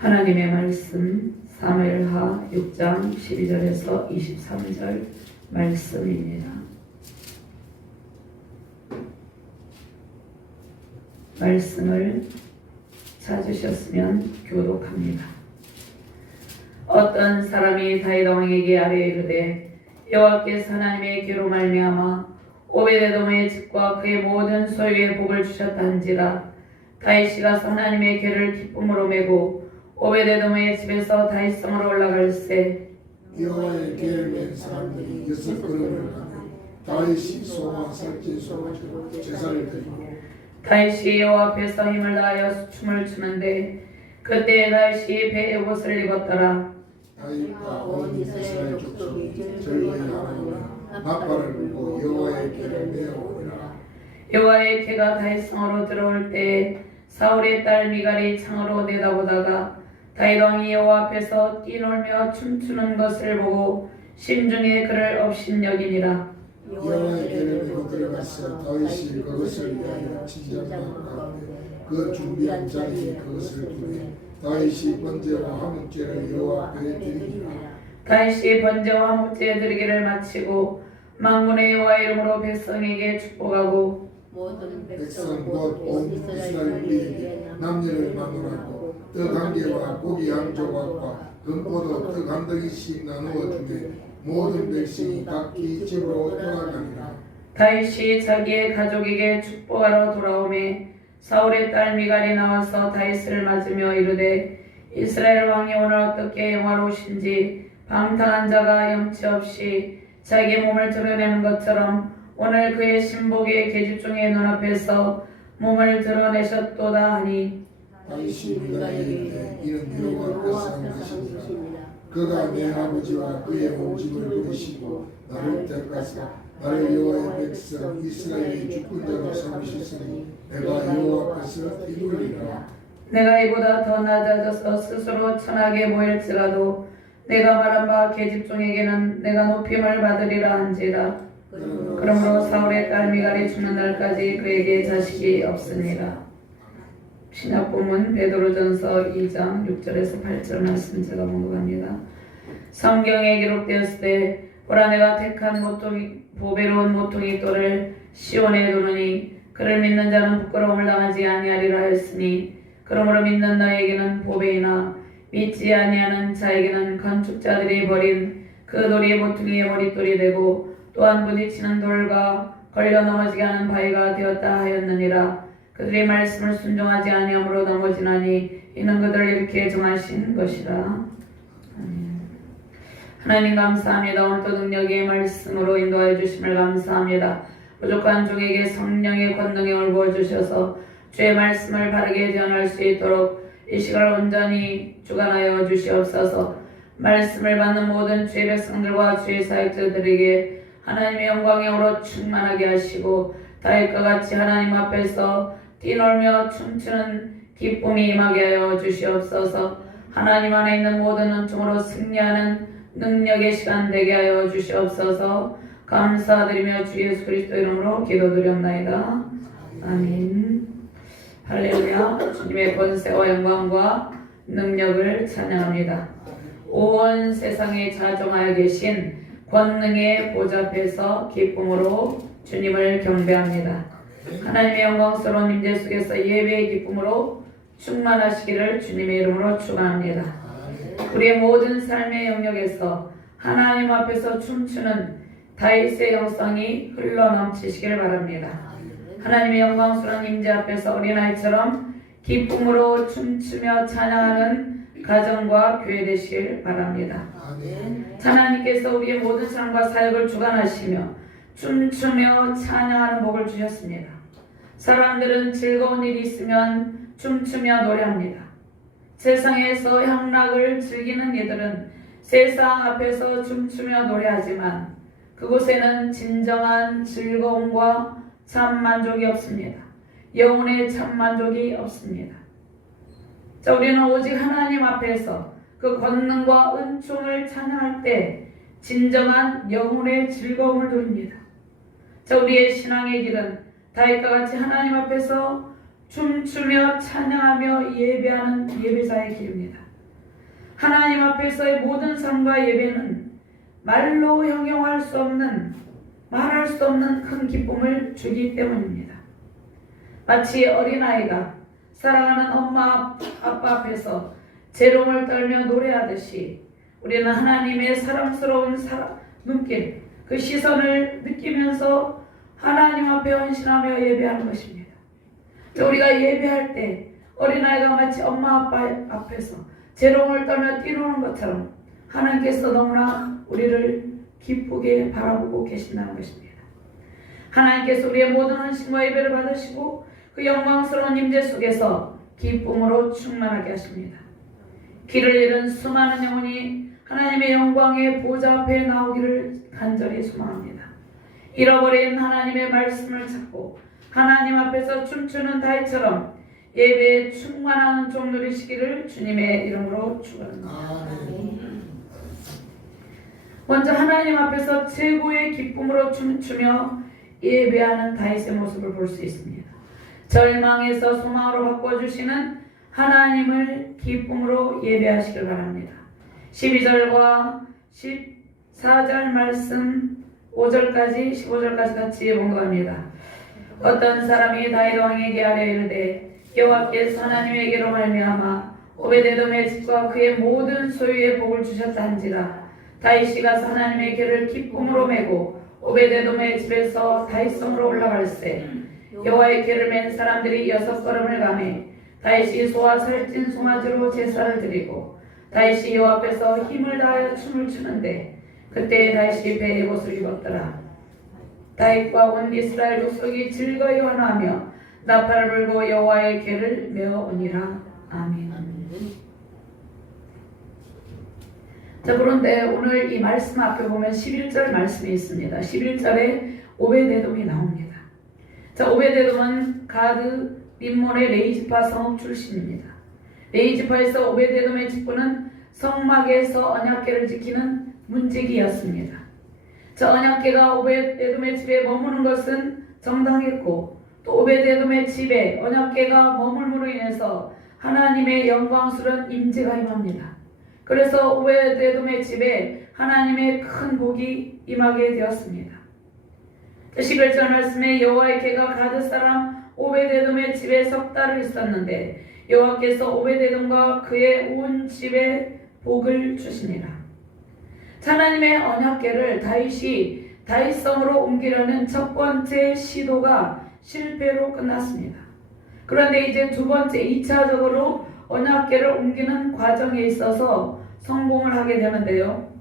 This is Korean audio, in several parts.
하나님의 말씀 사무엘하 6장 12절에서 23절 말씀입니다. 말씀을 찾으셨으면 교독합니다. 어떤 사람이 다윗 왕에게 아뢰 이르되 여호와께서 하나님의 귀로 말미암아 오베데돔의 집과 그의 모든 소유에 복을 주셨다 한지라. 다윗이 가서 하나님의 궤를 기쁨으로 메고 오베데돔의 집에서 다윗성으로 올라갈새 여호와의 궤를 맨 사람들이 6걸음을 가며 다윗이 소와 살찐소로 제사를 드리고 다윗이 여호와 앞에서 힘을 다하여 춤을 추는데 그때 다윗이 배에 옷을 입었더라. 다윗과 온 이스라엘 족속이 즐거워하노라. 나팔을 불고 여호와의 궤를 메어오니라. 여호와의 궤가 다윗성으로 들어올 때 사울의 딸 미갈이 창으로 내다보다가 다윗 왕이 여호와 앞에서 뛰놀며 춤추는 것을 보고 심중에 그를 업신여기니라. 여호와의 궤를 메고 들어가서 다윗이 그것을 위하여 지지하고 가운데 그 준비한 자리에 그것을 두매 다윗이 번제와 화목제를 여호와 앞에 드리니라. 다윗이 번제와 화목제 드리기를 마치고 만군의 여호와 이름으로 백성에게 축복하고 모든 백성 곧 온 이스라엘 우리에게 남녀를 만원하고 떡 한 개와 고기 한 조각과 금포도 떡 한 덩이씩 나누어 주매 모든 백성이 각기 집으로 돌아가니라. 다윗이 자기의 가족에게 축복하러 돌아오매 사울의 딸 미갈이 나와서 다윗을 맞으며 이르되 이스라엘 왕이 오늘 어떻게 영화로우신지 방탕한 자가 염치 없이 자기 몸을 드러내는 것처럼 오늘 그의 신복의 계집종의 눈앞에서 몸을 드러내셨도다 하니 다윗이 미갈에게 이르되 이는 여호와께서 하시니라. 그가 내 아버지와 그의 온 집을 부르시고 나를 택하사 나를 여호와의 백성 이스라엘의 주권자로 삼으셨으니 내가 여호와 앞에서 이루리라. 내가 이보다 더 낮아져서 스스로 천하게 보일지라도 내가 말한 바 계집종에게는 내가 높임을 받으리라 한지라. 그러므로 사울의 딸 미갈이 죽는 날까지 그에게 자식이 없으니라. 신약본문 베드로전서 2장 6절에서 8절 말씀 제가 공부합니다. 성경에 기록되었을 때 보라 내가 택한 보배로운 모퉁이 돌을 시온에 두느니 그를 믿는 자는 부끄러움을 당하지 아니하리라 했으니 그러므로 믿는 너에게는 보배이나 믿지 아니하는 자에게는 건축자들이 버린 그 돌이 모퉁이의 머릿돌이 되고 또한 부딪히는 돌과 걸려 넘어지게 하는 바위가 되었다 하였느니라. 그들이 말씀을 순종하지 아니함으로 넘어지나니 이는 그들을 이렇게 정하신 것이라. 아멘. 하나님 감사합니다. 온또 능력의 말씀으로 인도하여 주심을 감사합니다. 부족한 종에게 성령의 권능을 부어주셔서 주의 말씀을 바르게 전할 수 있도록 이 시간을 온전히 주관하여 주시옵소서. 말씀을 받는 모든 주의 백성들과 주의 사역자들에게 하나님의 영광의 영으로 충만하게 하시고 다윗과 같이 하나님 앞에서 뛰놀며 춤추는 기쁨이 임하게 하여 주시옵소서. 하나님 안에 있는 모든 은총으로 승리하는 능력의 시간 되게 하여 주시옵소서. 감사드리며 주 예수 그리스도 이름으로 기도드렸나이다. 아멘. 할렐루야. 주님의 권세와 영광과 능력을 찬양합니다. 온 세상에 자정하여 계신 권능의 보좌 앞에서 기쁨으로 주님을 경배합니다. 하나님의 영광스러운 임재 속에서 예배의 기쁨으로 충만하시기를 주님의 이름으로 축원합니다. 우리의 모든 삶의 영역에서 하나님 앞에서 춤추는 다윗의 영성이 흘러넘치시기를 바랍니다. 하나님의 영광스러운 임재 앞에서 어린아이처럼 기쁨으로 춤추며 찬양하는 가정과 교회 되시길 바랍니다. 하나님께서 우리의 모든 삶과 사역을 주관하시며 춤추며 찬양하는 복을 주셨습니다. 사람들은 즐거운 일이 있으면 춤추며 노래합니다. 세상에서 향락을 즐기는 이들은 세상 앞에서 춤추며 노래하지만 그곳에는 진정한 즐거움과 참 만족이 없습니다. 영혼의 참 만족이 없습니다. 자, 우리는 오직 하나님 앞에서 그 권능과 은총을 찬양할 때 진정한 영혼의 즐거움을 누립니다. 자, 우리의 신앙의 길은 다윗과 같이 하나님 앞에서 춤추며 찬양하며 예배하는 예배자의 길입니다. 하나님 앞에서의 모든 삶과 예배는 말로 형용할 수 없는, 말할 수 없는 큰 기쁨을 주기 때문입니다. 마치 어린아이가 사랑하는 엄마 아빠 앞에서 재롱을 떨며 노래하듯이 우리는 하나님의 사랑스러운 눈길, 그 시선을 느끼면서 하나님 앞에 헌신하며 예배하는 것입니다. 우리가 예배할 때 어린아이가 마치 엄마 아빠 앞에서 재롱을 떨며 뛰노는 것처럼 하나님께서 너무나 우리를 기쁘게 바라보고 계신다는 것입니다. 하나님께서 우리의 모든 헌신과 예배를 받으시고 그 영광스러운 임재 속에서 기쁨으로 충만하게 하십니다. 길을 잃은 수많은 영혼이 하나님의 영광의 보좌 앞에 나오기를 간절히 소망합니다. 잃어버린 하나님의 말씀을 찾고 하나님 앞에서 춤추는 다윗처럼 예배에 충만한 종 누리시기를 주님의 이름으로 축원합니다. 먼저 하나님 앞에서 최고의 기쁨으로 춤추며 예배하는 다윗의 모습을 볼 수 있습니다. 절망에서 소망으로 바꿔주시는 하나님을 기쁨으로 예배하시길 바랍니다. 12절과 14절 말씀 5절까지 15절까지 같이 봉독합니다. 어떤 사람이 다윗 왕에게 아뢰 이르되 여호와께서 하나님에게로 말미암아 오베데돔의 집과 그의 모든 소유의 복을 주셨다 한지라. 다윗이 가서 하나님의 길을 기쁨으로 메고 오베데돔의 집에서 다윗성으로 올라갈새 여호와의 길을 맨 사람들이 6걸음을 가매 다윗이 소와 살찐 송아지로 제사를 드리고 다윗이 여호와 앞에서 힘을 다하여 춤을 추는데 그때 다윗이 배의 옷을 입었더라. 다윗과 온 이스라엘 족속이 즐거이 환호하며 나팔을 불고 여호와의 궤를 메어오니라. 아멘. 자, 그런데 오늘 이 말씀 앞에 보면 11절 말씀이 있습니다. 11절에 오베데돔이 나옵니다. 자, 오베데돔은 가드 림몬의 레이지파 성읍 출신입니다. 레이지파에서 오베데돔의 직분은 성막에서 언약궤를 지키는 문지기였습니다. 자, 언약궤가 오베데돔의 집에 머무는 것은 정당했고 또 오베데돔의 집에 언약궤가 머물므로 인해서 하나님의 영광스러운 임재가 임합니다. 그래서 오베데돔의 집에 하나님의 큰 복이 임하게 되었습니다. 11절 말씀에 여호와의 궤가 가드 사람 오베데돔의 집에 석 달을 있었는데 여호와께서 오베데돔과 그의 온 집에 복을 주시니라. 하나님의 언약궤를 다윗이 다윗성으로 옮기려는 첫 번째 시도가 실패로 끝났습니다. 그런데 이제 두 번째 2차적으로 언약궤를 옮기는 과정에 있어서 성공을 하게 되는데요.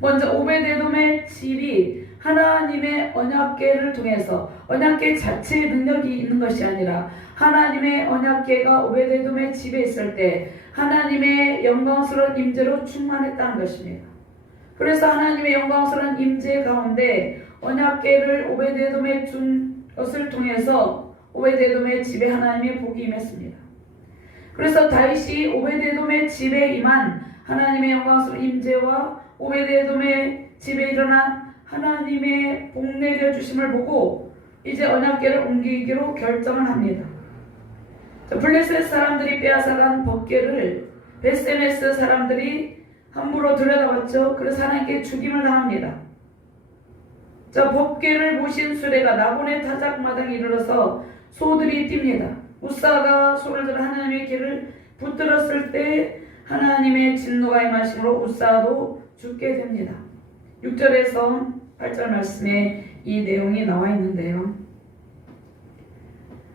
먼저 오베데돔의 집이 하나님의 언약궤를 통해서 언약궤 자체의 능력이 있는 것이 아니라 하나님의 언약궤가 오베데돔의 집에 있을 때 하나님의 영광스러운 임재로 충만했다는 것입니다. 그래서 하나님의 영광스러운 임재 가운데 언약궤를 오베데돔에 준 것을 통해서 오베데돔의 집에 하나님의 복이 임했습니다. 그래서 다윗이 오베데돔의 집에 임한 하나님의 영광스러운 임재와 오베데돔의 집에 일어난 하나님의 복 내려주심을 보고 이제 언약궤를 옮기기로 결정을 합니다. 블레셋 사람들이 빼앗아간 법궤를 베스메스 사람들이 함부로 들여다봤죠. 그래서 하나님께 죽임을 당합니다. 자, 법궤를 모신 수레가 나곤의 타작마당에 이르러서 소들이 뜁니다. 우사가 소를 들어 하나님의 길을 붙들었을 때 하나님의 진노가 임하심으로 우사도 죽게 됩니다. 6절에서 8절 말씀에 이 내용이 나와 있는데요.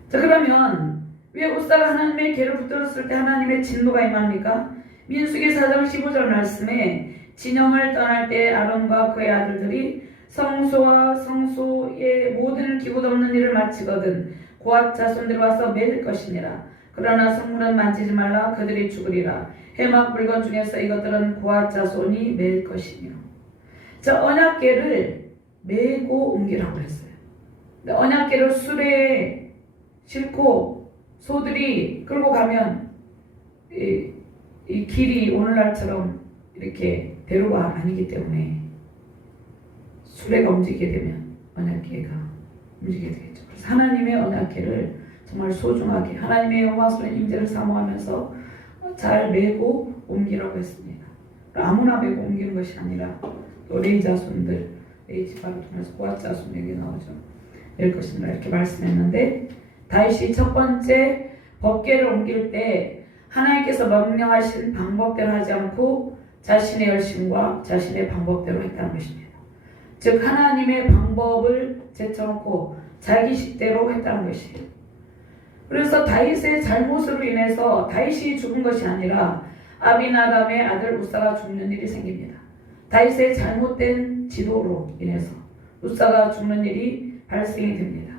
자, 그러면 왜 우사가 하나님의 길을 붙들었을 때 하나님의 진노가 임합니까? 민수기 4장 15절 말씀에 진영을 떠날 때 아론과 그의 아들들이 성소와 성소의 모든 기구 덮는 일을 마치거든 고앗 자손들이 와서 매일 것이니라. 그러나 성문은 만지지 말라. 그들이 죽으리라. 해막 물건 중에서 이것들은 고앗 자손이 매일 것이며. 자, 언약궤를 메고 옮기라고 했어요. 언약궤를 수레에 싣고 소들이 끌고 가면 이 길이 오늘날처럼 이렇게 대로가 아니기 때문에 수레가 움직이게 되면 언약궤가 움직이게 되겠죠. 그래서 하나님의 언약궤를 정말 소중하게 하나님의 영광스러운 임재를 사모하면서 잘 메고 옮기라고 했습니다. 아무나 메고 옮기는 것이 아니라 또 레위 자손들, 레위 지파를 통해서 고앗 자손에게 나오죠. 이럴 것이니라 이렇게 말씀했는데, 다윗이 첫 번째 법궤를 옮길 때 하나님께서 명령하신 방법대로 하지 않고 자신의 열심과 자신의 방법대로 했다는 것입니다. 즉 하나님의 방법을 제쳐놓고 자기 식대로 했다는 것이에요. 그래서 다윗의 잘못으로 인해서 다윗이 죽은 것이 아니라 아비나답의 아들 우사가 죽는 일이 생깁니다. 다윗의 잘못된 지도로 인해서 우사가 죽는 일이 발생이 됩니다.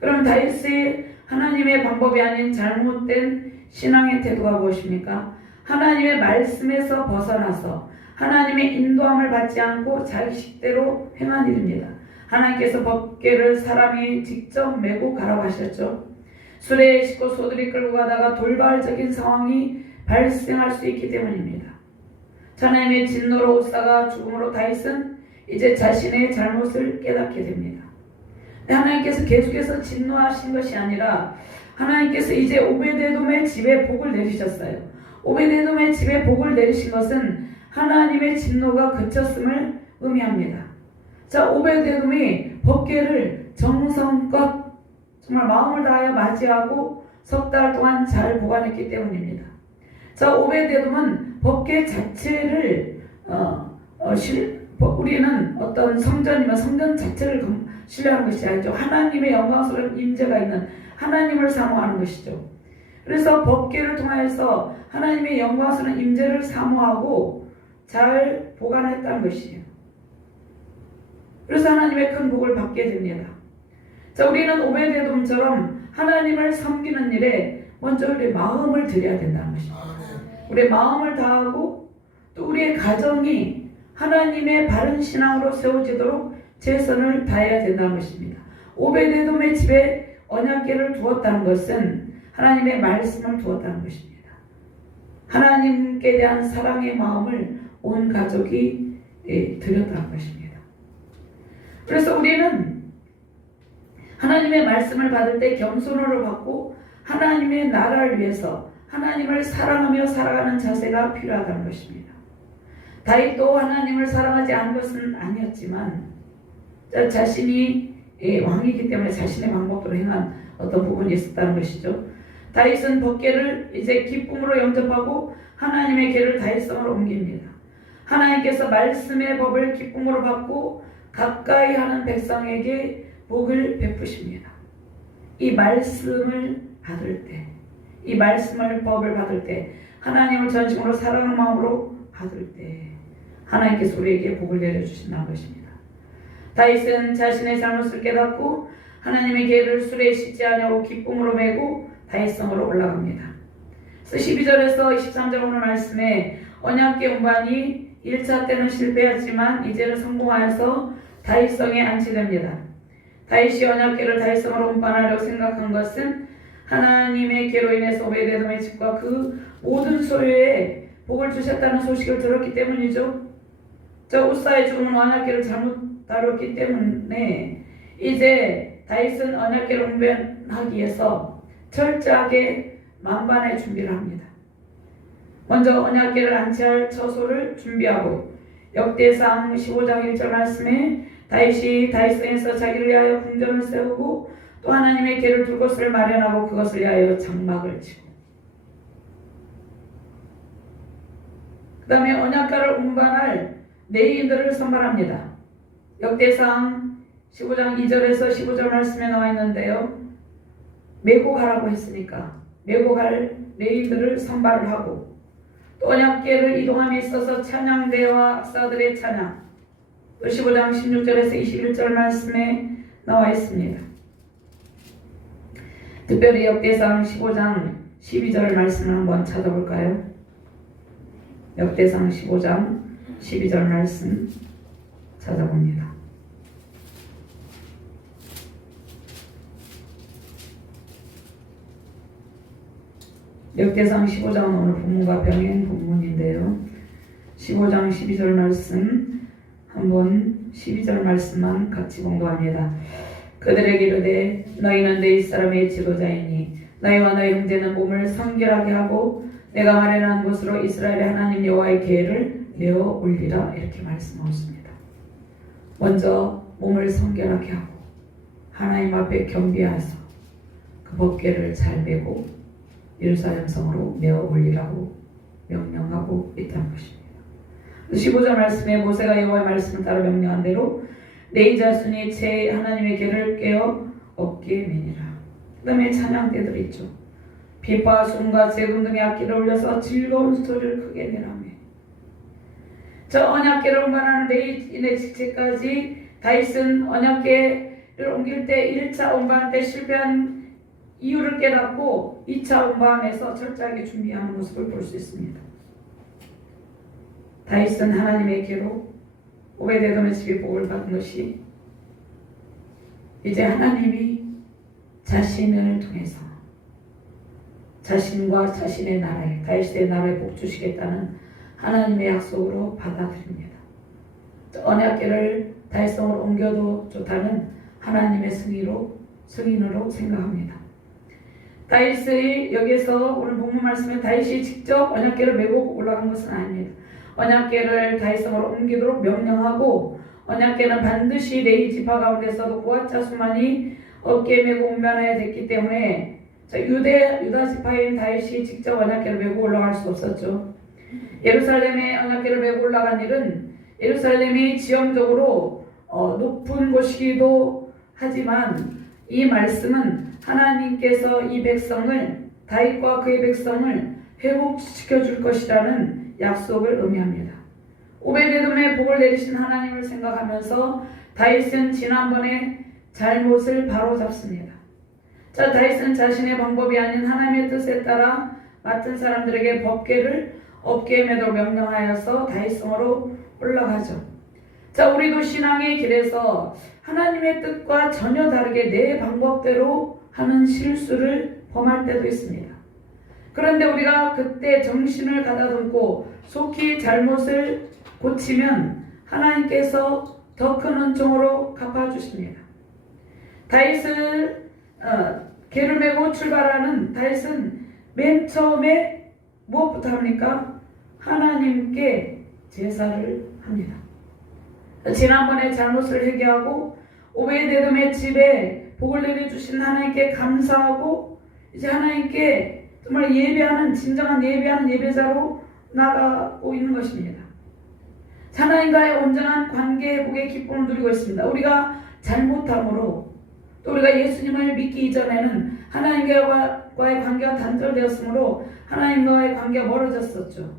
그럼 다윗의 하나님의 방법이 아닌 잘못된 신앙의 태도가 무엇입니까? 하나님의 말씀에서 벗어나서 하나님의 인도함을 받지 않고 자기 식대로 행한 일입니다. 하나님께서 법궤를 사람이 직접 메고 가라고 하셨죠. 수레에 싣고 소들이 끌고 가다가 돌발적인 상황이 발생할 수 있기 때문입니다. 하나님의 진노로 우사가 죽음으로 다윗은 이제 자신의 잘못을 깨닫게 됩니다. 하나님께서 계속해서 진노하신 것이 아니라 하나님께서 이제 오베데돔의 집에 복을 내리셨어요. 오베데돔의 집에 복을 내리신 것은 하나님의 진노가 그쳤음을 의미합니다. 자, 오베데돔이 법궤를 정성껏 정말 마음을 다하여 맞이하고 석 달 동안 잘 보관했기 때문입니다. 자, 오베데돔은 법궤 자체를 우리는 어떤 성전이면 성전 자체를 신뢰하는 것이 아니죠. 하나님의 영광스러운 임재가 있는 하나님을 사모하는 것이죠. 그래서 법궤를 통하여서 하나님의 영광스러운 임재를 사모하고 잘 보관했다는 것이에요. 그래서 하나님의 큰 복을 받게 됩니다. 자, 우리는 오베데돔처럼 하나님을 섬기는 일에 먼저 우리의 마음을 드려야 된다는 것입니다. 우리의 마음을 다하고 또 우리의 가정이 하나님의 바른 신앙으로 세워지도록 최선을 다해야 된다는 것입니다. 오베데돔의 집에 언약궤를 두었다는 것은 하나님의 말씀을 두었다는 것입니다. 하나님께 대한 사랑의 마음을 온 가족이 드렸다는 것입니다. 그래서 우리는 하나님의 말씀을 받을 때 겸손으로 받고 하나님의 나라를 위해서 하나님을 사랑하며 살아가는 자세가 필요하다는 것입니다. 다윗도 하나님을 사랑하지 않은 것은 아니었지만 자신이 왕이기 때문에 자신의 방법으로 행한 어떤 부분이 있었다는 것이죠. 다윗은 법궤를 이제 기쁨으로 영접하고 하나님의 궤를 다윗성으로 옮깁니다. 하나님께서 말씀의 법을 기쁨으로 받고 가까이 하는 백성에게 복을 베푸십니다. 이 말씀을 받을 때, 이 말씀을 법을 받을 때, 하나님을 전심으로 사랑하는 마음으로 받을 때 하나님께서 우리에게 복을 내려주신다는 것입니다. 다윗은 자신의 잘못을 깨닫고 하나님의 궤를 수레에 싣지 아니하고 기쁨으로 메고 다윗성으로 올라갑니다. 그래서 12절에서 23절 오늘 말씀에 언약궤 운반이 1차 때는 실패했지만 이제는 성공하여서 다윗성에 안치됩니다. 다윗이 언약궤를 다윗성으로 운반하려고 생각한 것은 하나님의 궤로 인해서 오베데돔의 집과 그 모든 소유에 복을 주셨다는 소식을 들었기 때문이죠. 저 우사의 죽음은 언약궤를 잘못 다뤘기 때문에 이제 다윗은 언약궤를 운반하기 위해서 철저하게 만반의 준비를 합니다. 먼저 언약궤를 안치할 처소를 준비하고 역대상 15장 1절 말씀에 다윗이 다윗성에서 자기를 위하여 궁전을 세우고 또 하나님의 궤를 둘 곳을 마련하고 그것을 위하여 장막을 치고 그 다음에 언약궤를 운반할 레위인들을 선발합니다. 역대상 15장 2절에서 15절 말씀에 나와 있는데요. 메고 가라고 했으니까 메고 갈 레위인들을 선발을 하고 또 언약궤를 이동함에 있어서 찬양대와 악사들의 찬양 15장 16절에서 21절 말씀에 나와 있습니다. 특별히 역대상 15장 12절 말씀을 한번 찾아볼까요? 역대상 15장 12절 말씀 찾아봅니다. 역대상 15장은 오늘 본문과 병행 본문인데요. 15장 12절 말씀 한번 12절 말씀만 같이 공부합니다. 그들에게 이르되 너희는 내 이스라엘의 지도자이니 너희와 너희 형제는 몸을 성결하게 하고 내가 마련한 곳으로 이스라엘의 하나님 여호와의 궤를 메어 올리라 이렇게 말씀하셨습니다. 먼저 몸을 성결하게 하고 하나님 앞에 겸비하여서 그 법궤를 잘 메고 예루살렘 성으로 메어 올리라고 명령하고 있다는 것입니다. 15절 말씀에 모세가 여호와의 말씀을 따라 명령한 대로 네 자손이 제 하나님의 궤를 깨어 어깨에 매니라. 그 다음에 찬양대들 있죠. 비파, 순과 제금 등의 악기를 올려서 즐거운 소리를 크게 내라며. 저 언약궤를 운반하는 레위인의 직책까지 다윗은 언약궤를 옮길 때 1차 운반 때 실패한 이유를 깨닫고 2차 운반에서 철저하게 준비하는 모습을 볼 수 있습니다. 다윗은 하나님의 궤로 오베데돔의 집이 복을 받은 것이 이제 하나님이 자신을 통해서 자신과 자신의 나라에 다윗의 나라에 복 주시겠다는 하나님의 약속으로 받아들입니다. 언약궤를 다윗성으로 옮겨도 좋다는 하나님의 승인으로 생각합니다. 다윗이 여기서 오늘 본문 말씀에 다윗이 직접 언약궤를 메고 올라간 것은 아닙니다. 언약궤를 다윗성으로 옮기도록 명령하고 언약궤는 반드시 레위 지파 가운데서도 고앗 자수만이 어깨에 메고 운반해야 됐기 때문에 유다 지파인 다윗이 직접 언약궤를 메고 올라갈 수 없었죠. 예루살렘에 언약궤를 메고 올라간 일은 예루살렘이 지형적으로 높은 곳이기도 하지만 이 말씀은 하나님께서 이 백성을 다윗과 그의 백성을 회복시켜 줄 것이라는 약속을 의미합니다. 오베데돔의 복을 내리신 하나님을 생각하면서 다윗은 지난번에 잘못을 바로잡습니다. 다윗은 자신의 방법이 아닌 하나님의 뜻에 따라 맡은 사람들에게 법궤를 어깨에 매도록 명령하여서 다윗성으로 올라가죠. 우리도 신앙의 길에서 하나님의 뜻과 전혀 다르게 내 방법대로 하는 실수를 범할 때도 있습니다. 그런데 우리가 그때 정신을 가다듬고 속히 잘못을 고치면 하나님께서 더 큰 은총으로 갚아주십니다. 다윗을 궤를 메고 출발하는 다윗은 맨 처음에 무엇부터 합니까? 하나님께 제사를 합니다. 지난번에 잘못을 회개하고 오베데돔의 집에 복을 내려주신 하나님께 감사하고 이제 하나님께 정말 예배하는 진정한 예배하는 예배자로 나가고 있는 것입니다. 하나님과의 온전한 관계 회복의 기쁨을 누리고 있습니다. 우리가 잘못함으로 또 우리가 예수님을 믿기 이전에는 하나님과의 관계가 단절되었으므로 하나님과의 관계가 멀어졌었죠.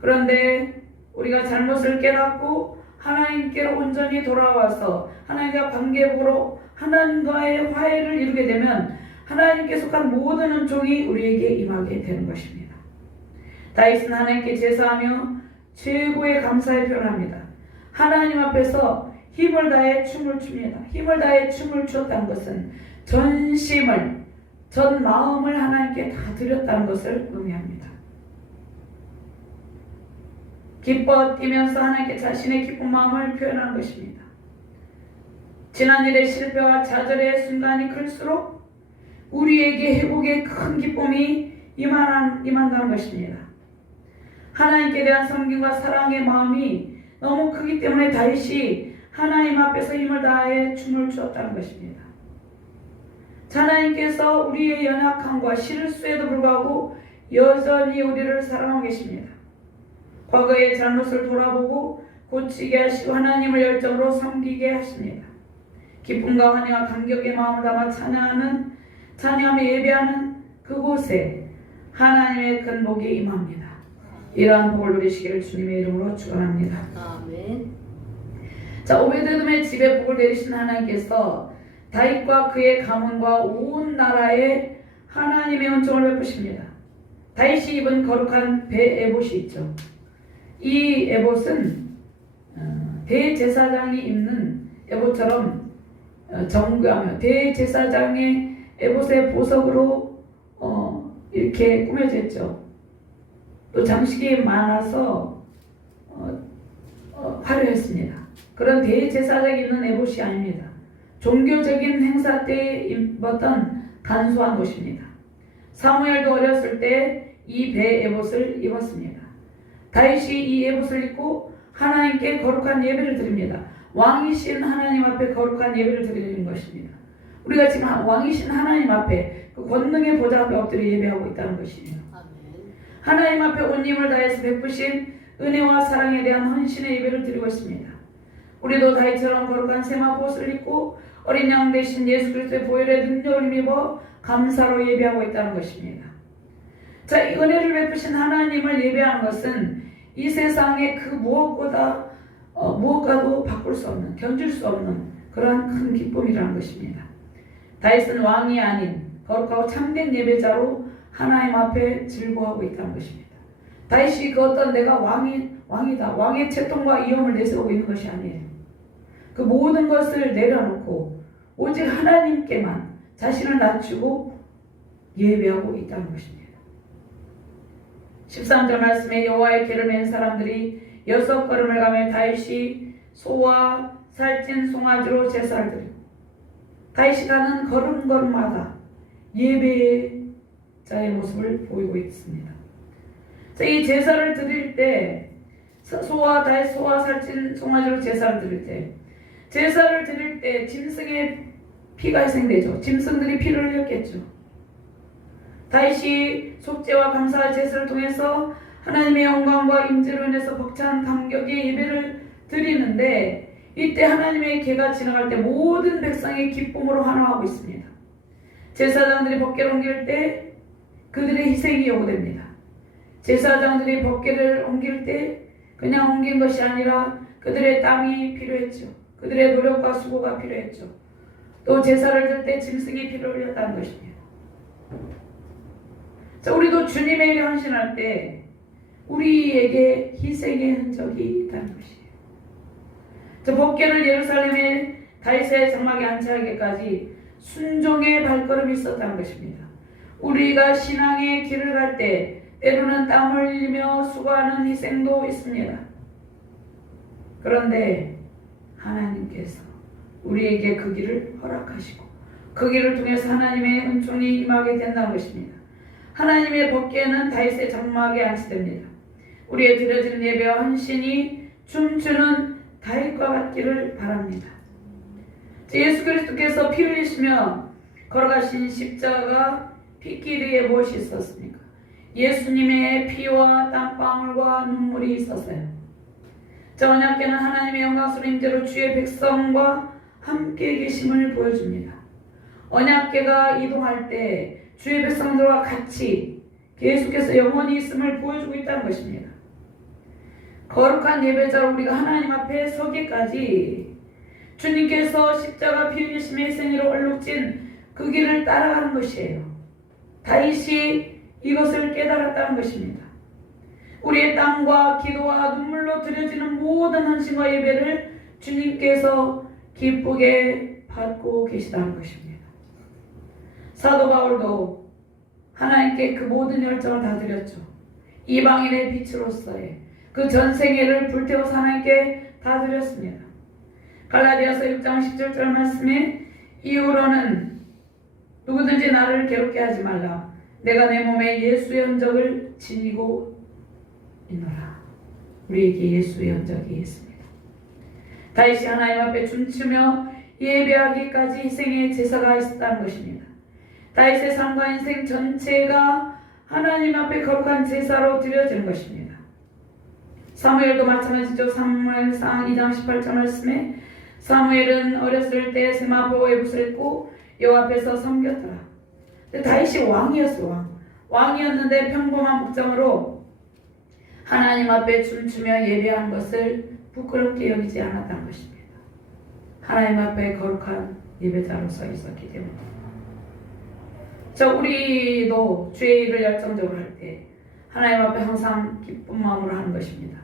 그런데 우리가 잘못을 깨닫고 하나님께로 온전히 돌아와서 하나님과 관계로 하나님과의 화해를 이루게 되면 하나님께 속한 모든 은총이 우리에게 임하게 되는 것입니다. 다윗은 하나님께 제사하며 최고의 감사를 표현합니다. 하나님 앞에서 힘을 다해 춤을 춥니다. 힘을 다해 춤을 추었다는 것은 전심을, 전 마음을 하나님께 다 드렸다는 것을 의미합니다. 기뻐 뛰면서 하나님께 자신의 기쁜 마음을 표현하는 것입니다. 지난 일의 실패와 좌절의 순간이 클수록 우리에게 회복의 큰 기쁨이 임한다는 것입니다. 하나님께 대한 섬김과 사랑의 마음이 너무 크기 때문에 다윗이 하나님 앞에서 힘을 다해 춤을 추었다는 것입니다. 하나님께서 우리의 연약함과 실수에도 불구하고 여전히 우리를 사랑하고 계십니다. 과거의 잘못을 돌아보고 고치게 하시고 하나님을 열정으로 섬기게 하십니다. 기쁨과 환희와 감격의 마음을 담아 찬양하며 예배하는 그곳에 하나님의 큰 복이 임합니다. 이러한 복을 누리시기를 주님의 이름으로 축원합니다. 아멘. 오베데돔의 집에 복을 내리신 하나님께서 다윗과 그의 가문과 온 나라에 하나님의 은총을 베푸십니다. 다윗이 입은 거룩한 베에봇이 있죠. 이 에봇은 대제사장이 입는 에봇처럼 정교하며 대제사장의 에봇의 보석으로 이렇게 꾸며져 있죠. 또 장식이 많아서 화려했습니다. 그런 대제사장이 입는 에봇이 아닙니다. 종교적인 행사 때 입었던 간소한 옷입니다. 사무엘도 어렸을 때 이 베 에봇을 입었습니다. 다윗이 이 에봇을 입고 하나님께 거룩한 예배를 드립니다. 왕이신 하나님 앞에 거룩한 예배를 드리는 것입니다. 우리가 지금 왕이신 하나님 앞에 그 권능의 보좌 앞에 엎드려 예배하고 있다는 것이에요. 하나님 앞에 온 힘을 다해서 베푸신 은혜와 사랑에 대한 헌신의 예배를 드리고 있습니다. 우리도 다윗처럼 거룩한 세마포옷을 입고 어린 양 대신 예수 그리스도의 보혈의 능력을 입어 감사로 예배하고 있다는 것입니다. 자, 이 은혜를 베푸신 하나님을 예배하는 것은 이 세상의 그 무엇과도 바꿀 수 없는, 견줄 수 없는 그러한 큰 기쁨이라는 것입니다. 다윗은 왕이 아닌 거룩하고 참된 예배자로 하나님 앞에 즐거워하고 있다는 것입니다. 다윗이 그 어떤 내가 왕이다, 왕의 채통과 위엄을 내세우고 있는 것이 아니에요. 그 모든 것을 내려놓고 오직 하나님께만 자신을 낮추고 예배하고 있다는 것입니다. 13절 말씀에 여호와의 길을 맨 사람들이 6걸음을 가며 다윗이 소와 살찐 송아지로 제사를 드리고, 다윗이 가는 걸음걸음마다 예배자의 모습을 보이고 있습니다. 자, 이 제사를 드릴 때 소와 살찐 송아지로 제사를 드릴 때 짐승의 피가 희생되죠. 짐승들이 피를 흘렸겠죠. 다윗이 속죄와 감사 제사를 통해서 하나님의 영광과 임재로 인해서 벅찬 감격의 예배를 드리는데, 이때 하나님의 계가 지나갈 때 모든 백성의 기쁨으로 환호하고 있습니다. 제사장들이 법궤를 옮길 때 그들의 희생이 요구됩니다. 제사장들이 법궤를 옮길 때 그냥 옮긴 것이 아니라 그들의 땀이 필요했죠. 그들의 노력과 수고가 필요했죠. 또 제사를 들 때 짐승이 피를 흘렸다는 것입니다. 자, 우리도 주님의 일에 헌신할 때 우리에게 희생의 흔적이 있다는 것이에요. 저 법궤를 예루살렘의 다윗의 장막에 안치하기까지 순종의 발걸음이 있었다는 것입니다. 우리가 신앙의 길을 갈 때 때로는 땀을 흘리며 수고하는 희생도 있습니다. 그런데 하나님께서 우리에게 그 길을 허락하시고 그 길을 통해서 하나님의 은총이 임하게 된다는 것입니다. 하나님의 법궤는 다윗의 장막에 안치됩니다. 우리의 드려지는 예배와 헌신이 춤추는 다윗과 같기를 바랍니다. 예수 그리스도께서 피 흘리시며 걸어가신 십자가 핏길이에 무엇이 있었습니까? 예수님의 피와 땀방울과 눈물이 있었어요. 저 언약궤는 하나님의 영광스러운 임재로 주의 백성과 함께 계심을 보여줍니다. 언약궤가 이동할 때 주의 백성들과 같이 계속해서 영원히 있음을 보여주고 있다는 것입니다. 거룩한 예배자로 우리가 하나님 앞에 서기까지 주님께서 십자가 피 흘리심의 희생으로 얼룩진 그 길을 따라가는 것이에요. 다윗이 이것을 깨달았다는 것입니다. 우리의 땀과 기도와 눈물로 드려지는 모든 헌신과 예배를 주님께서 기쁘게 받고 계시다는 것입니다. 사도 바울도 하나님께 그 모든 열정을 다 드렸죠. 이방인의 빛으로서의 그 전생애를 불태워서 하나님께 다 드렸습니다. 갈라디아서 6장 17절 말씀에 이후로는 누구든지 나를 괴롭게 하지 말라. 내가 내 몸에 예수의 흔적을 지니고 있노라. 우리에게 예수의 흔적이 있습니다. 다윗이 하나님 앞에 춤추며 예배하기까지 희생의 제사가 있었다는 것입니다. 다윗의 삶과 인생 전체가 하나님 앞에 거룩한 제사로 드려지는 것입니다. 사무엘도 마찬가지죠. 사무엘상 2장 18절 말씀에 사무엘은 어렸을 때 세마포 에봇을 입고 여호와 앞에서 섬겼더라. 다윗이 왕이었어요. 왕이었는데 평범한 복장으로 하나님 앞에 춤추며 예배한 것을 부끄럽게 여기지 않았다는 것입니다. 하나님 앞에 거룩한 예배자로 서 있었기 때문에. 우리도 주의 일을 열정적으로 할 때 하나님 앞에 항상 기쁜 마음으로 하는 것입니다.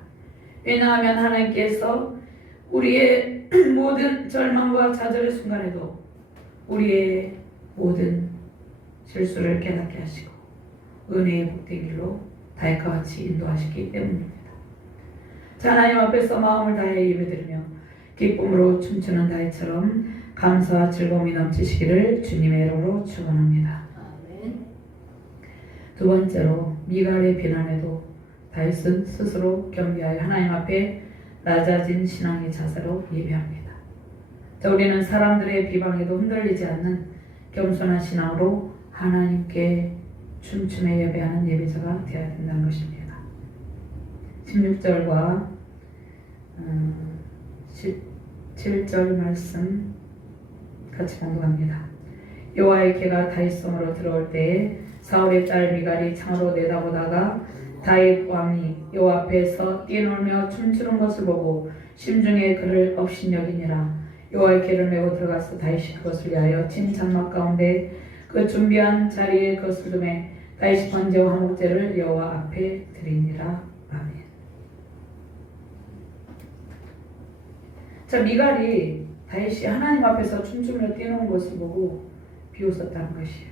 왜냐하면 하나님께서 우리의 모든 절망과 좌절의 순간에도 우리의 모든 실수를 깨닫게 하시고 은혜의 복된 길로 다윗과 같이 인도하시기 때문입니다. 하나님 앞에서 마음을 다해 예배드리며 기쁨으로 춤추는 다윗처럼 감사와 즐거움이 넘치시기를 주님의 이름으로 축원합니다. 두 번째로 미갈의 비난에도 다윗은 스스로 겸비하여 하나님 앞에 낮아진 신앙의 자세로 예배합니다. 자, 우리는 사람들의 비방에도 흔들리지 않는 겸손한 신앙으로 하나님께 춤추며 예배하는 예배자가 되어야 된다는 것입니다. 16절과 17절 말씀 같이 공독합니다. 여호와의 개가 다윗 성으로 들어올 때에 사울의 딸 미갈이 창으로 내다보다가 다윗 왕이 여호와 앞에서 뛰놀며 춤추는 것을 보고 심중에 그를 업신여기니라. 여호와의 개를 메고 들어가서 다윗이 그것을 위하여 친 장막 가운데 그 준비한 자리에 그것을 두매 다윗이 번제와 화목제를 여호와 앞에 드리니라. 아멘. 자, 미갈이 다윗이 하나님 앞에서 춤추며 뛰노는 것을 보고 비웃었다는 것이에요.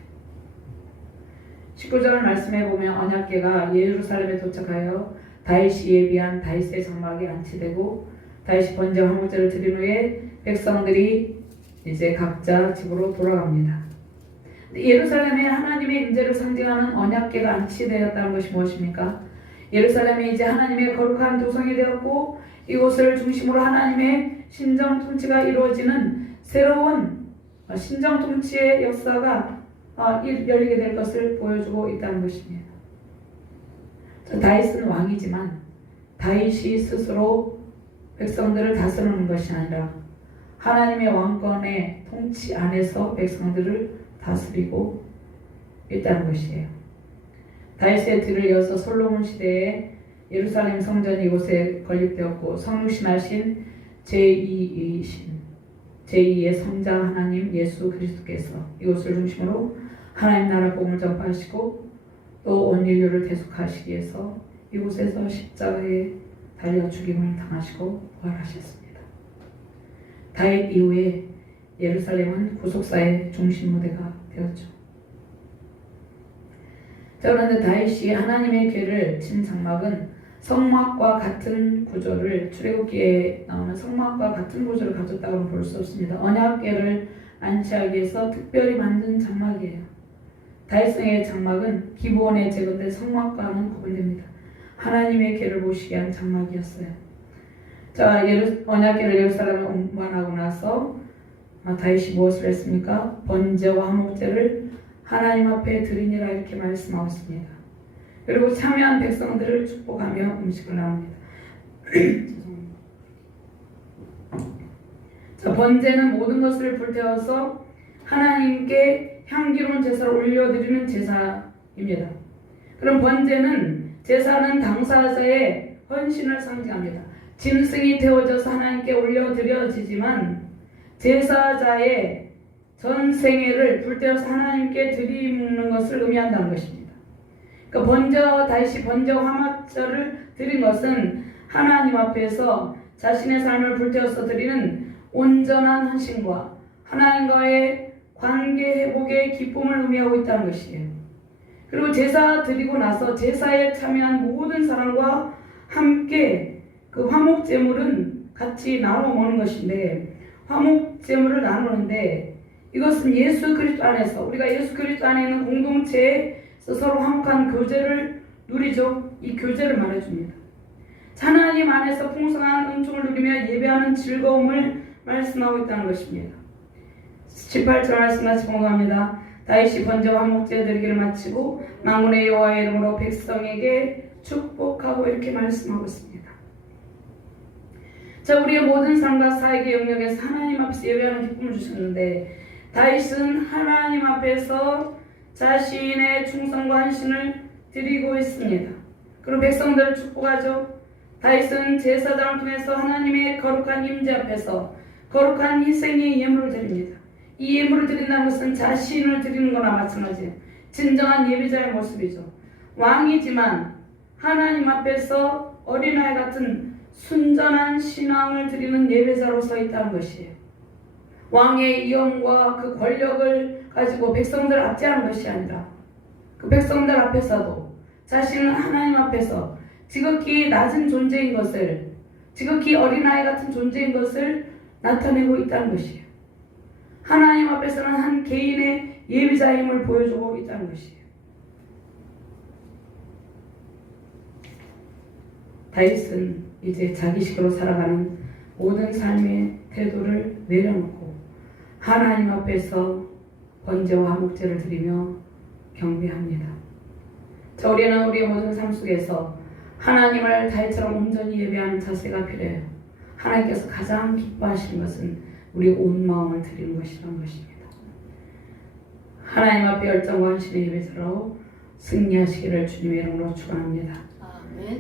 19절 말씀에 보면 언약궤가 예루살렘에 도착하여 다윗이 예비한 다윗의 장막에 안치되고 다윗이 번제와 화목제를 드린 후에 백성들이 이제 각자 집으로 돌아갑니다. 예루살렘에 하나님의 임재를 상징하는 언약궤가 안치되었다는 것이 무엇입니까? 예루살렘이 이제 하나님의 거룩한 도성이 되었고 이곳을 중심으로 하나님의 신정 통치가 이루어지는 새로운 신정 통치의 역사가 열리게 될 것을 보여주고 있다는 것입니다. 다윗은 왕이지만 다윗이 스스로 백성들을 다스리는 것이 아니라 하나님의 왕권의 통치 안에서 백성들을 다스리고 있다는 것이에요. 다윗의 뒤를 이어서 솔로몬 시대에 예루살렘 성전이 이곳에 건립되었고 성육신하신 제2의 성자 하나님 예수 그리스도께서 이곳을 중심으로 하나님 나라 복음을 전파하시고 또 온 인류를 대속하시기 위해서 이곳에서 십자가에 달려 죽임을 당하시고 부활하셨습니다. 다윗 이후에 예루살렘은 구속사의 중심 무대가 되었죠. 자, 그런데 다윗이 하나님의 궤를 친 장막은 성막과 같은 구조를 출애굽기에 나오는 성막과 같은 구조를 가졌다고는 볼 수 없습니다. 언약궤를 안치하기 위해서 특별히 만든 장막이에요. 다윗성의 장막은 기브온에 재건된 성막과는 구분됩니다. 하나님의 궤를 모시게 한 장막이었어요. 자, 언약궤를 예루살렘에 운반하고 나서 다윗이 무엇을 했습니까? 번제와 화목제를 하나님 앞에 드리니라 이렇게 말씀하고 있습니다. 그리고 참여한 백성들을 축복하며 음식을 나눕니다. 자, 번제는 모든 것을 불태워서 하나님께 향기로운 제사를 올려드리는 제사입니다. 그럼 번제는 제사는 당사자의 헌신을 상징합니다. 짐승이 태워져서 하나님께 올려드려지지만 제사자의 전 생애를 불태워서 하나님께 드리는 것을 의미한다는 것입니다. 그러니까 다윗이 번제와 화목제를 드린 것은 하나님 앞에서 자신의 삶을 불태워서 드리는 온전한 헌신과 하나님과의 관계 회복의 기쁨을 의미하고 있다는 것이에요. 그리고 제사 드리고 나서 제사에 참여한 모든 사람과 함께 그 화목제물은 같이 나눠 먹는 것인데 화목제물을 나누는데 이것은 예수 그리스도 안에서 우리가 예수 그리스도 안에 있는 공동체에서 서로 화목한 교제를 누리죠. 이 교제를 말해줍니다. 하나님 안에서 풍성한 은총을 누리며 예배하는 즐거움을 말씀하고 있다는 것입니다. 18절 말씀 같이 공부합니다. 다윗이 번제와 화목제 드리기를 마치고 만군의 여호와의 이름으로 백성에게 축복하고 이렇게 말씀하고 있습니다. 자, 우리의 모든 삶과 사역의 영역에서 하나님 앞에서 예배하는 기쁨을 주셨는데 다윗은 하나님 앞에서 자신의 충성과 헌신을 드리고 있습니다. 그리고 백성들을 축복하죠. 다윗은 제사장을 통해서 하나님의 거룩한 임재 앞에서 거룩한 희생의 예물을 드립니다. 이 예물을 드린다는 것은 자신을 드리는 거나 마찬가지예요. 진정한 예배자의 모습이죠. 왕이지만 하나님 앞에서 어린아이 같은 순전한 신앙을 드리는 예배자로 서 있다는 것이에요. 왕의 위엄과 그 권력을 가지고 백성들을 압제하는 것이 아니라 그 백성들 앞에서도 자신은 하나님 앞에서 지극히 낮은 존재인 것을, 지극히 어린아이 같은 존재인 것을 나타내고 있다는 것이에요. 하나님 앞에서는 한 개인의 예배자임을 보여주고 있다는 것이에요. 다윗은 이제 자기식으로 살아가는 모든 삶의 태도를 내려놓고 하나님 앞에서 번제와 화목제를 드리며 경배합니다. 자, 우리는 우리의 모든 삶 속에서 하나님을 다윗처럼 온전히 예배하는 자세가 필요해요. 하나님께서 가장 기뻐하시는 것은 우리 온 마음을 드리는 것이라는 것입니다. 하나님 앞에 열정과 헌신의 예배자로 승리하시기를 주님의 이름으로 축원합니다.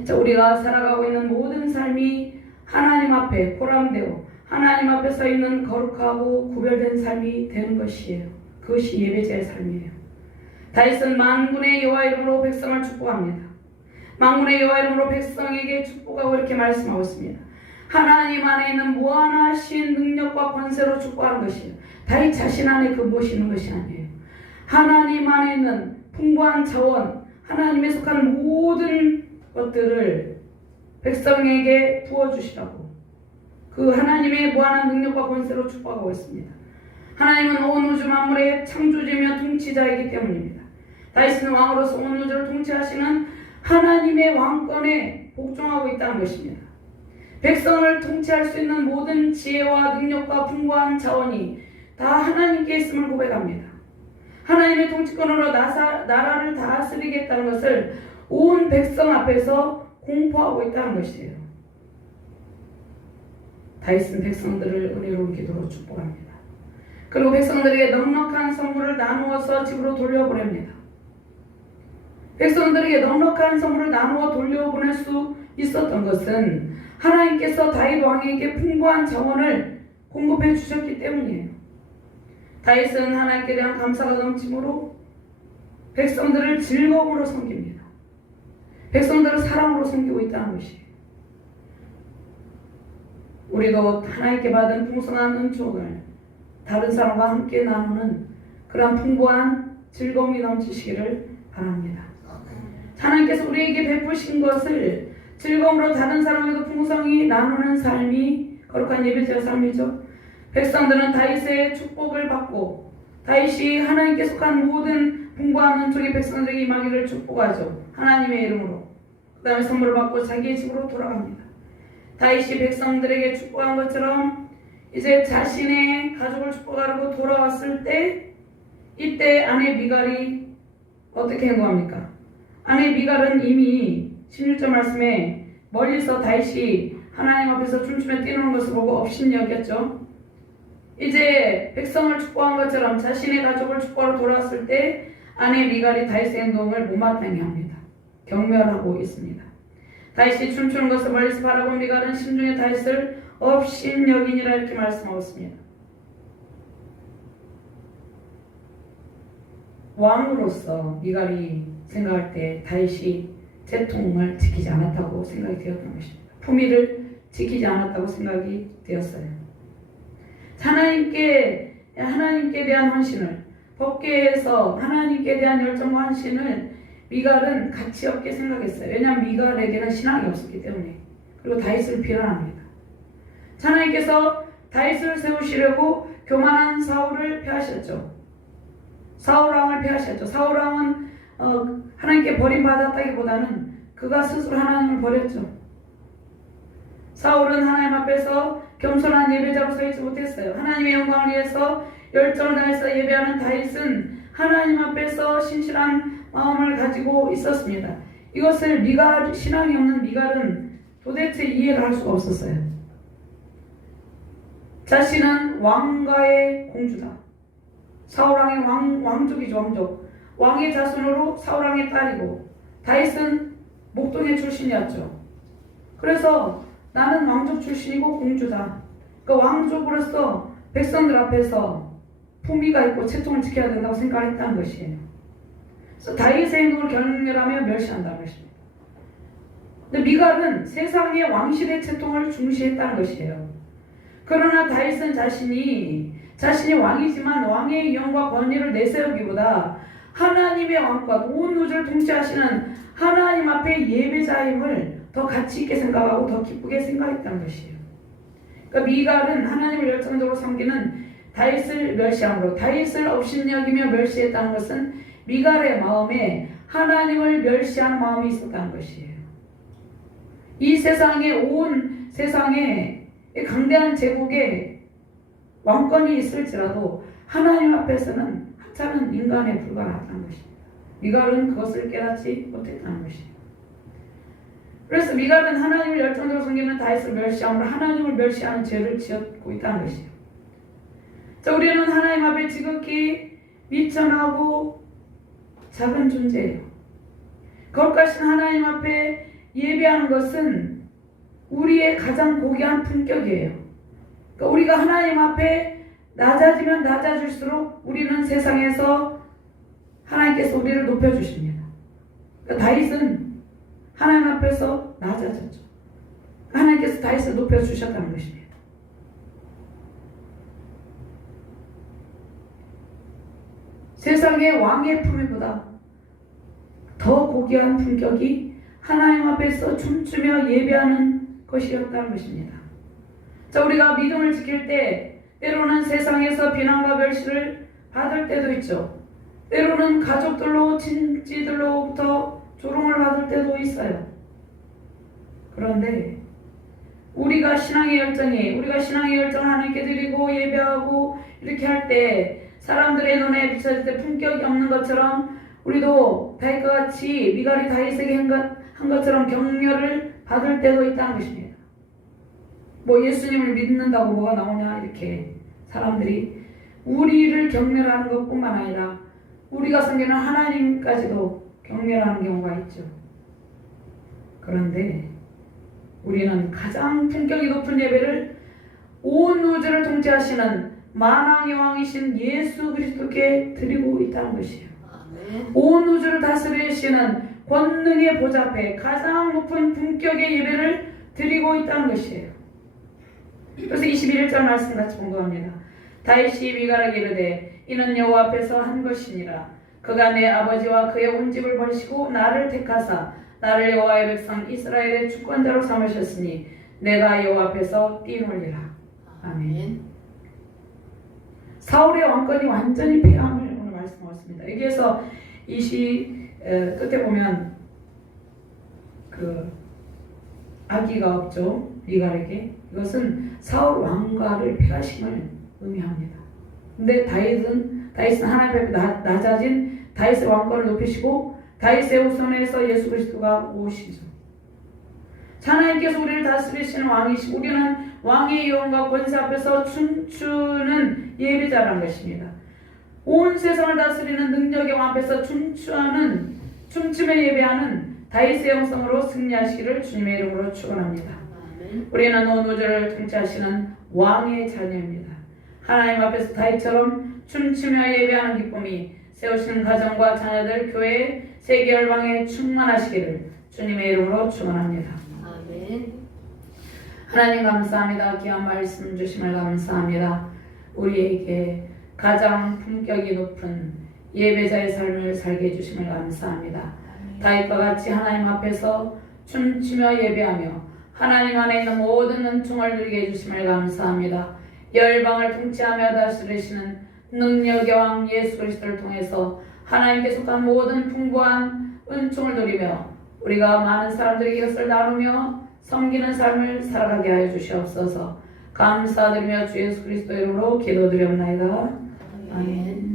자, 우리가 살아가고 있는 모든 삶이 하나님 앞에 포함되고 하나님 앞에 서 있는 거룩하고 구별된 삶이 되는 것이에요. 그것이 예배자의 삶이에요. 다윗은 만군의 여호와 이름으로 백성을 축복합니다. 만군의 여호와 이름으로 백성에게 축복하고 이렇게 말씀하고 있습니다. 하나님 안에 있는 무한하신 능력과 권세로 축복하는 것이에요. 다윗 자신 안에 그 무엇이 있는 것이 아니에요. 하나님 안에 있는 풍부한 자원, 하나님에 속한 모든 것들을 백성에게 부어주시라고 그 하나님의 무한한 능력과 권세로 축복하고 있습니다. 하나님은 온 우주 만물의 창조주이며 통치자이기 때문입니다. 다윗은 왕으로서 온 우주를 통치하시는 하나님의 왕권에 복종하고 있다는 것입니다. 백성을 통치할 수 있는 모든 지혜와 능력과 풍부한 자원이 다 하나님께 있음을 고백합니다. 하나님의 통치권으로 나라를 다스리겠다는 것을 온 백성 앞에서 공포하고 있다는 것이에요. 다윗은 백성들을 은혜로운 기도로 축복합니다. 그리고 백성들에게 넉넉한 선물을 나누어서 집으로 돌려보냅니다. 백성들에게 넉넉한 선물을 나누어 돌려보낼 수 있었던 것은 하나님께서 다윗 왕에게 풍부한 자원을 공급해 주셨기 때문이에요. 다윗은 하나님께 대한 감사가 넘침으로 백성들을 즐거움으로 섬깁니다. 백성들을 사랑으로 섬기고 있다는 것이에요. 우리도 하나님께 받은 풍성한 은총을 다른 사람과 함께 나누는 그런 풍부한 즐거움이 넘치시기를 바랍니다. 하나님께서 우리에게 베푸신 것을 즐거움으로 다른 사람에도 풍성히 나누는 삶이 거룩한 예배자의 삶이죠. 백성들은 다윗의 축복을 받고 다윗이 하나님께 속한 모든 풍부한 은총이 백성들에게 임하기를 축복하죠. 하나님의 이름으로. 그 다음에 선물을 받고 자기의 집으로 돌아갑니다. 다윗이 백성들에게 축복한 것처럼 이제 자신의 가족을 축복하려고 돌아왔을 때 이때 아내 미갈이 어떻게 행동합니까? 아내 미갈은 이미 16절 말씀에 멀리서 다윗이 하나님 앞에서 춤추며 뛰노는 것을 보고 업신여겼죠. 이제 백성을 축복한 것처럼 자신의 가족을 축복하러 돌아왔을 때 아내 미갈이 다윗의 행동을 못마땅해 합니다. 경멸하고 있습니다. 다윗이 춤추는 것을 멀리서 바라본 미갈은 심중에 다윗을 업신여기니라 이렇게 말씀하고 있습니다. 왕으로서 미갈이 생각할 때 다윗이 제통을 지키지 않았다고 생각이 되었던 것입니다. 품위를 지키지 않았다고 생각이 되었어요. 하나님께 대한 헌신을 법궤에서 하나님께 대한 열정과 헌신을 미갈은 가치 없게 생각했어요. 왜냐하면 미갈에게는 신앙이 없었기 때문에. 그리고 다윗을 비난합니다. 하나님께서 다윗을 세우시려고 교만한 사울을 폐하셨죠. 사울왕을 폐하셨죠. 사울왕은 하나님께 버림받았다기보다는 그가 스스로 하나님을 버렸죠. 사울은 하나님 앞에서 겸손한 예배자로 서 있지 못했어요. 하나님의 영광을 위해서 열정을 다해서 예배하는 다윗은 하나님 앞에서 신실한 마음을 가지고 있었습니다. 이것을 신앙이 없는 미갈은 도대체 이해를 할 수가 없었어요. 자신은 왕가의 공주다. 사울왕의 왕족이죠. 왕족. 왕의 자손으로 사울왕의 딸이고 다윗은 목동의 출신이었죠. 그래서 나는 왕족 출신이고 공주다. 그 왕족으로서 백성들 앞에서 품위가 있고 채통을 지켜야 된다고 생각했다는 것이에요. 그래서 다윗의 행동을 경멸하며 멸시한다는 것입니다. 근데 미갈은 세상의 왕실의 채통을 중시했다는 것이에요. 그러나 다윗은 자신이 왕이지만 왕의 위엄과 권위를 내세우기보다 하나님의 왕과 온 우주를 통치하시는 하나님 앞에 예배자임을 더 가치 있게 생각하고 더 기쁘게 생각했다는 것이에요. 그러니까 미갈은 하나님을 열정적으로 섬기는 다윗을 멸시함으로 다윗을 업신여기며 멸시했다는 것은 미갈의 마음에 하나님을 멸시하는 마음이 있었다는 것이에요. 이 세상에 온 세상에 이 강대한 제국에 왕권이 있을지라도 하나님 앞에서는 하찮은 인간에 불과하다는 것입니다. 미갈은 그것을 깨닫지 못했다는 것입니다. 그래서 미갈은 하나님을 열정적으로 섬기는 다윗을 멸시함으로 하나님을 멸시하는 죄를 지었고 있다는 것이에요. 자, 우리는 하나님 앞에 지극히 미천하고 작은 존재예요. 거룩하신 하나님 앞에 예배하는 것은 우리의 가장 고귀한 품격이에요. 그러니까 우리가 하나님 앞에 낮아지면 낮아질수록 우리는 세상에서 하나님께서 우리를 높여주십니다. 그러니까 다윗은 하나님 앞에서 낮아졌죠. 하나님께서 다윗을 높여주셨다는 것입니다. 세상의 왕의 품위보다 더 고귀한 품격이 하나님 앞에서 춤추며 예배하는 것이었다는 것입니다. 자, 우리가 믿음을 지킬 때 때로는 세상에서 비난과 멸시를 받을 때도 있죠. 때로는 가족들로 친지들로부터 조롱을 받을 때도 있어요. 그런데 우리가 신앙의 열정을 하나님께 드리고 예배하고 이렇게 할 때 사람들의 눈에 비춰질 때 품격이 없는 것처럼 우리도 다윗과 같이 미갈이 다윗에게 한 것처럼 격려를 받을 때도 있다는 것입니다. 뭐 예수님을 믿는다고 뭐가 나오냐 이렇게 사람들이 우리를 격려하는 것뿐만 아니라 우리가 섬기는 하나님까지도 격려하는 경우가 있죠. 그런데 우리는 가장 품격이 높은 예배를 온 우주를 통치하시는 만왕의 왕이신 예수 그리스도께 드리고 있다는 것이에요. 온 우주를 다스리시는 권능의 보좌 앞에 가장 높은 품격의 예배를 드리고 있다는 것이에요. 그래서 21절 말씀 같이 공부합니다. 다윗이 미갈에게 이르되 이는 여호와 앞에서 한 것이니라. 그가 내 아버지와 그의 온 집을 버리시고 나를 택하사 나를 여호와의 백성 이스라엘의 주권자로 삼으셨으니 내가 여호와 앞에서 뛰놀리라. 아멘. 사울의 왕권이 완전히 폐함을 오늘 말씀하셨습니다. 여기에서 이 시 끝에 보면 그 아기가 없죠. 미갈에게. 이것은 사울 왕가를 폐하심을 의미합니다. 근데 다윗은 하나님 앞에 낮아진 다윗의 왕권을 높이시고 다윗의 후손에서 예수 그리스도가 오시죠. 하나님께서 우리를 다스리시는 왕이시고 우리는 왕의 영과 권세 앞에서 춤추는 예배자라는 것입니다. 온 세상을 다스리는 능력의 왕 앞에서 춤추며 예배하는 다윗의 영성으로 승리하시기를 주님의 이름으로 축원합니다. 우리는 온 우주를 통치하시는 왕의 자녀입니다. 하나님 앞에서 다윗처럼 춤추며 예배하는 기쁨이 세우시는 가정과 자녀들, 교회, 세계 열방에 충만하시기를 주님의 이름으로 축원합니다. 아멘. 하나님 감사합니다. 귀한 말씀 주심을 감사합니다. 우리에게 가장 품격이 높은 예배자의 삶을 살게 해주심을 감사합니다. 다윗과 같이 하나님 앞에서 춤추며 예배하며 하나님 안에 있는 모든 은총을 누리게 해주심을 감사합니다. 열방을 통치하며 다스리시는 능력의 왕 예수 그리스도를 통해서 하나님께 속한 모든 풍부한 은총을 누리며 우리가 많은 사람들에게 이것을 나누며 섬기는 삶을 살아가게 하여 주시옵소서. 감사드리며 주 예수 그리스도 이름으로 기도드리옵나이다. 아멘.